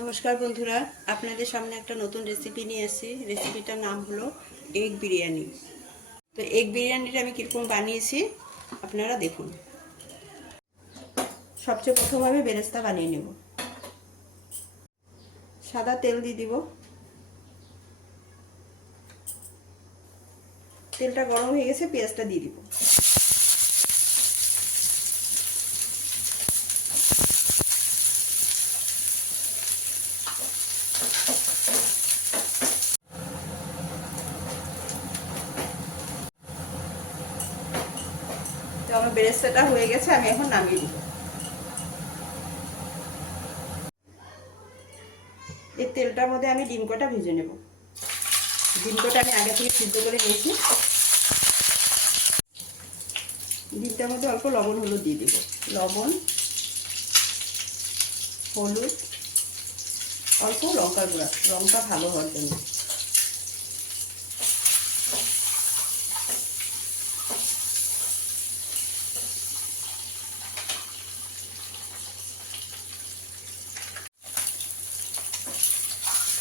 নমস্কার বন্ধুরা, আপনাদের সামনে একটা নতুন রেসিপি নিয়ে এসেছি। রেসিপিটার নাম হলো এগ বিরিয়ানি। তো এগ বিরিয়ানিটা আমি কীরকম বানিয়েছি আপনারা দেখুন। সবচেয়ে প্রথম আমি বেরেস্তা বানিয়ে নেব। সাদা তেল দিয়ে দিব। তেলটা গরম হয়ে গেছে, পেঁয়াজটা দিয়ে দিব। তো আমার বেরেস্তাটা হয়ে গেছে, আমি এখন নামিয়ে দিব। এই তেলটার মধ্যে আমি ডিম কটা ভেজে নেব। ডিম কটা আমি আগে থেকে সিদ্ধ করে নিয়েছি। ডিমটার মধ্যে অল্প লবণ হলুদ দিয়ে দেব। লবণ, হলুদ, অল্প লঙ্কার গুঁড়া, রঙটা ভালো হওয়ার জন্য।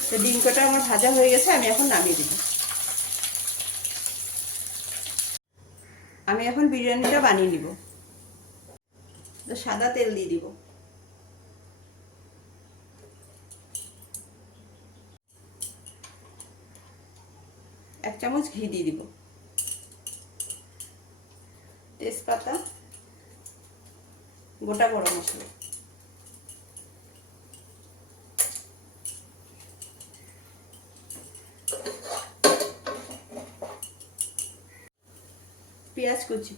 তো ডিম কটা আমার ভাজা হয়ে গেছে, আমি এখন নামিয়ে দেব। আমি এখন বিরিয়ানিটা বানিয়ে নিব। তো সাদা তেল দিয়ে দিব। এক চামচ ঘি দিয়ে দিব। তেজপাতা, গোটা গরম মশলা, পেঁয়াজ কুচি,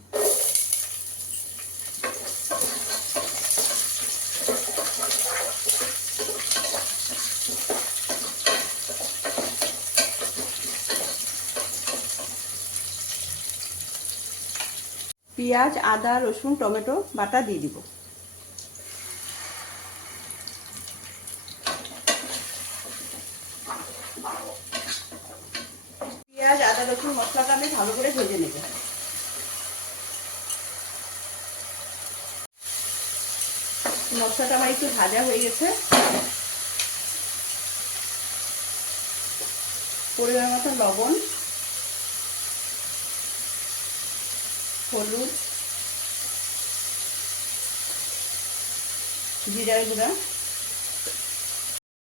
পেঁয়াজ, আদা, রসুন, টমেটো বাটা দিয়ে দিব। পেঁয়াজ, আদা, রসুন মশলাটা আমি ভালো করে ভেজে নেব। মশলাটা আমার একটু ভাজা হয়ে গেছে। পরিমাণ মতো লবণ, হলুদ, জিরার গুঁড়া,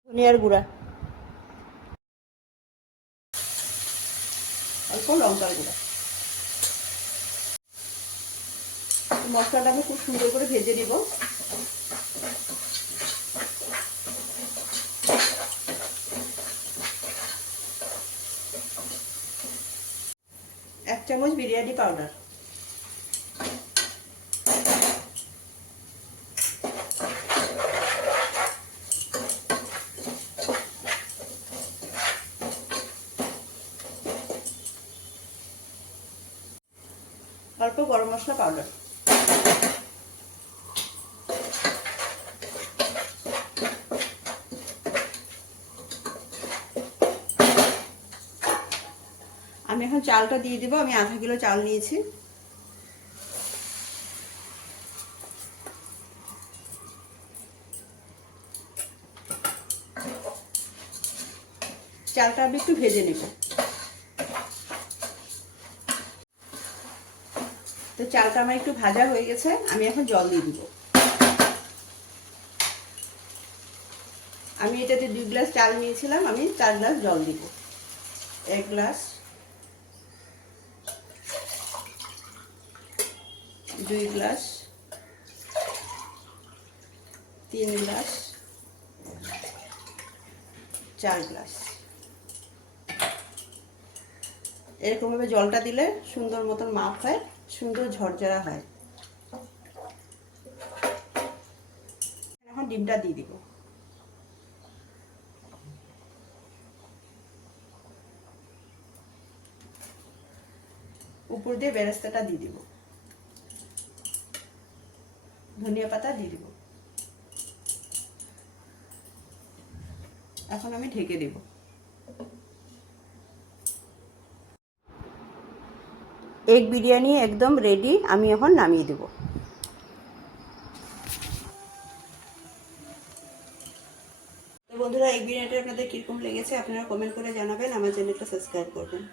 ধনিয়ার গুঁড়া, অল্প লঙ্কার গুঁড়া। মশলাটা আমি খুব সুন্দর করে ভেজে দিব। এক চামচ বিরিয়ানি পাউডার, অল্প গরম মশলা পাউডার, আমি এখন চালটা দিয়ে দিব। আমি আধা কিলো চাল নিয়েছি। চালটা আমি একটু ভেজে নেব। তো চালটা আমার একটু ভাজা হয়ে গেছে, আমি এখন জল দিয়ে দিব। আমি এটাতে 2 গ্লাস চাল নিয়েছিলাম, আমি 4 গ্লাস জল দিব। 1 গ্লাস, 2 গ্লাস, 3 গ্লাস, 4 গ্লাস। এরকমভাবে জলটা দিলে সুন্দর মতন মাপ হয়, সুন্দর ঝরঝরা হয়। এখন ডিমটা দিয়ে দিব। উপর দিয়ে বেরেস্তাটা দিয়ে দিব। ধনিয়া পাতা দিয়ে দিব। এখন আমি ঢেকে দেব। এগ বিরিয়ানি একদম রেডি, আমি এখন নামিয়ে দেব। তো বন্ধুরা, এগ বিরিয়ানিটা আপনাদের কীরকম লেগেছে আপনারা কমেন্ট করে জানাবেন, আমার চ্যানেলটা সাবস্ক্রাইব করবেন।